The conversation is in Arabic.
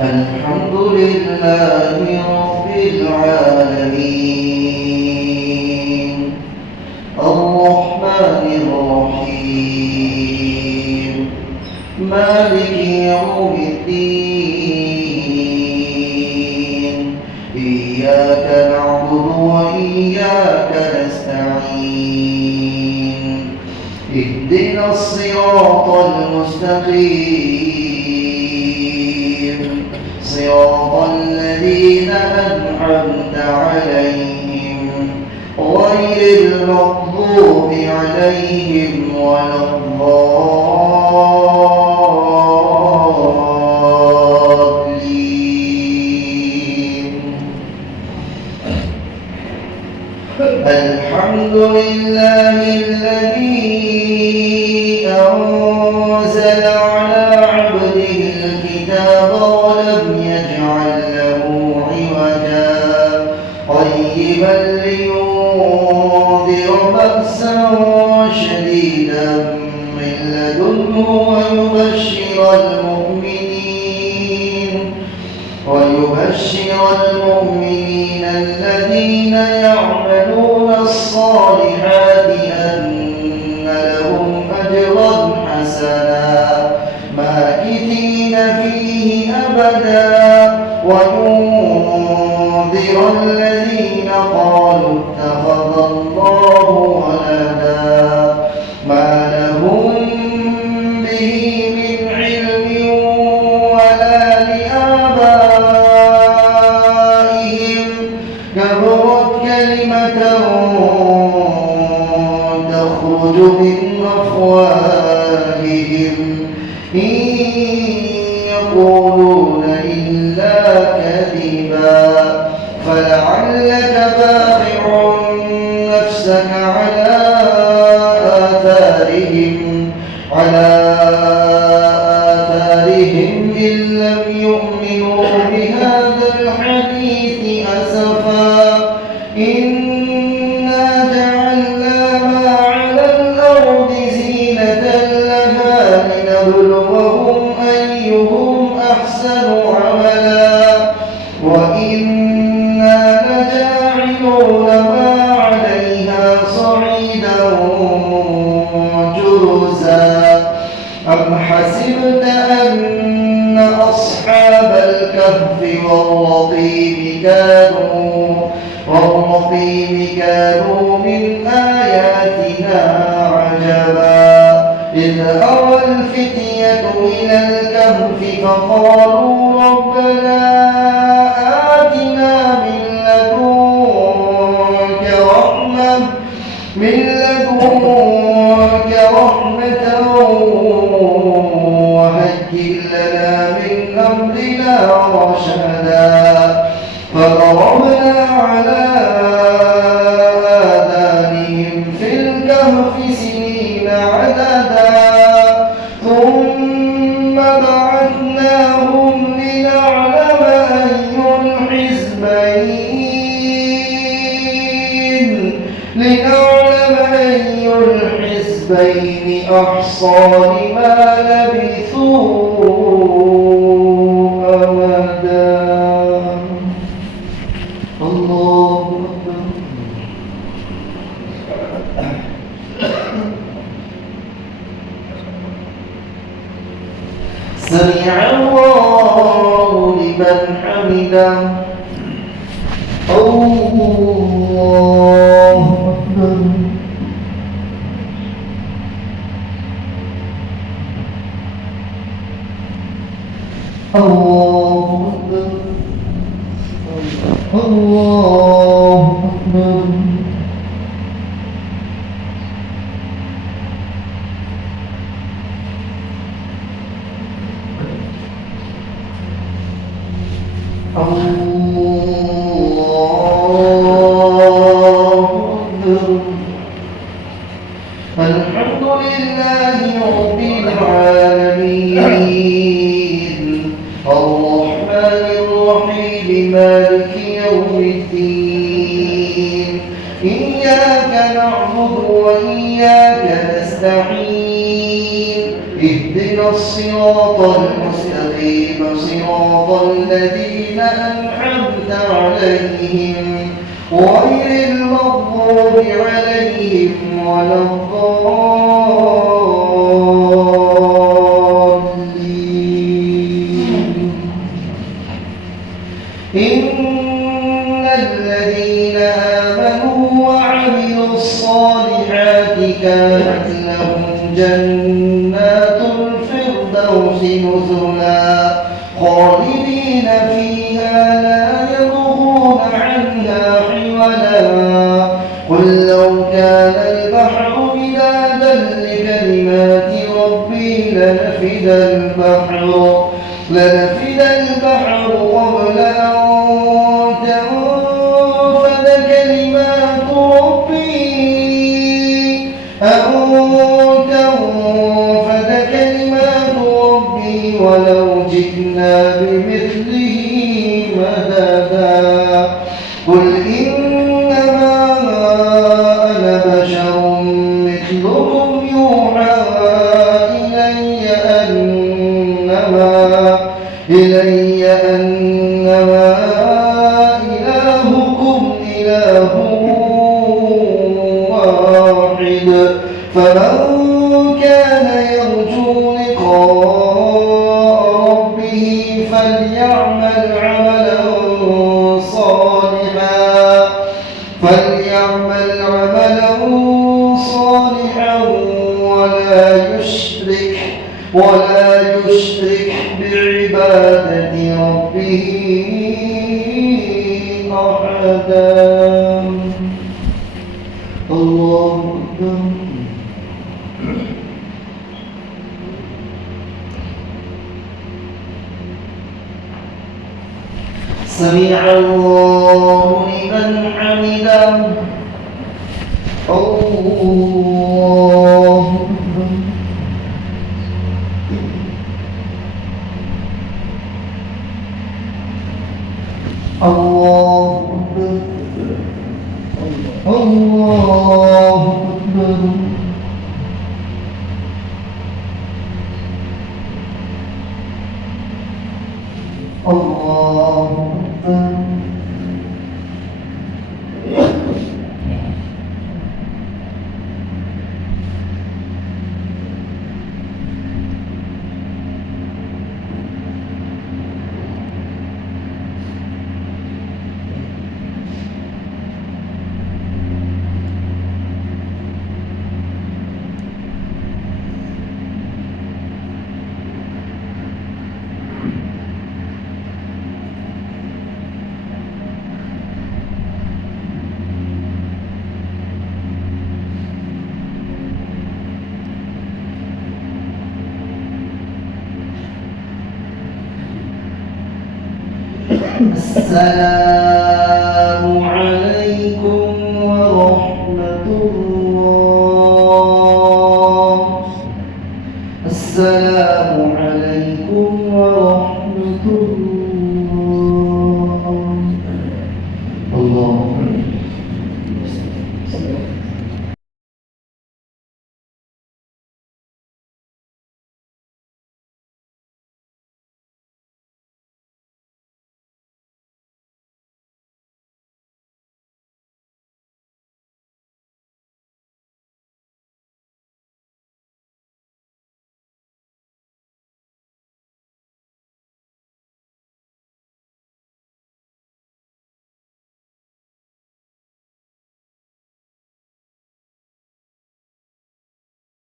الحمد لله رب العالمين الرحمن الرحيم مالك يوم الدين إياك نعبد وإياك نستعين اهدنا الصراط المستقيم صراط الذين أنعمت عليهم غير المغضوب عليهم ولا الضالين. الحمد لله الذي أنزل على عبده الكتاب ولم يجعل له عوجا قيما لينذر بأسا شديدا من لدنه ويبشر المؤمنين الذين يعملون الصالحات أن لهم أجرا حسنا ماكثين فيه أبدا وينذر الذين قالوا اتخذ الله ولدا ما لهم به من علم ولا لآبائهم كبرت كلمة تخرج من أفواههم إن يقولون إلا كذبا فلعلك باخع نفسك على آثارهم إن لم يؤمنوا بهذا الحديث أسفا إنا جعلنا ما على الأرض زينة لها لنبلوهم أيهم أحسن عملا وإنا لجاعلون ما عليها صعيدا جرزا أم حسبت أن أصحاب الكهف والرقيم كانوا من آياتنا عجبا إذ أوى الفتية إلى الكهف فقالوا ربنا آتنا من لدنك رحمة وهيئ لنا من أمرنا رشدا فضربنا على آذانهم في الكهف سنين عددا ثم بعثناهم لنعلم أي الحزبين أحصى لما لبثوا أمدا. الله أكبر. سمع الله لمن حمده. الله أكبر. الله أكبر. الله أكبر. الحمد لله رب العالمين الرحمن الرحمن الرحيم مالك يوم الدين إياك نعبد وإياك نستعين اهدنا الصراط المستقيم صراط الذين أنعمت عليهم غير المغضوب عليهم ولا الضالين إن الذين آمنوا وعملوا الصالحات كانت لهم جنات الفردوس نزلا خالدين فيها لا يبغون عنها حولا قل لو كان البحر مدادا لكلمات ربي لنفد البحر قبل أن تنفد كلمات ربي ولو جئنا بمثله مددا قل إنما أنا بشر مثلكم يوحى إلي أنما إلهكم إله واحد فمن كان يرجو لقاء ربه فليعمل عملا صالحا ولا يشرك بعبادة ربه أحدا الله أكبر سمع الله لمن حمده الله أكبر الله أكبر الله أكبر الله أكبر السلام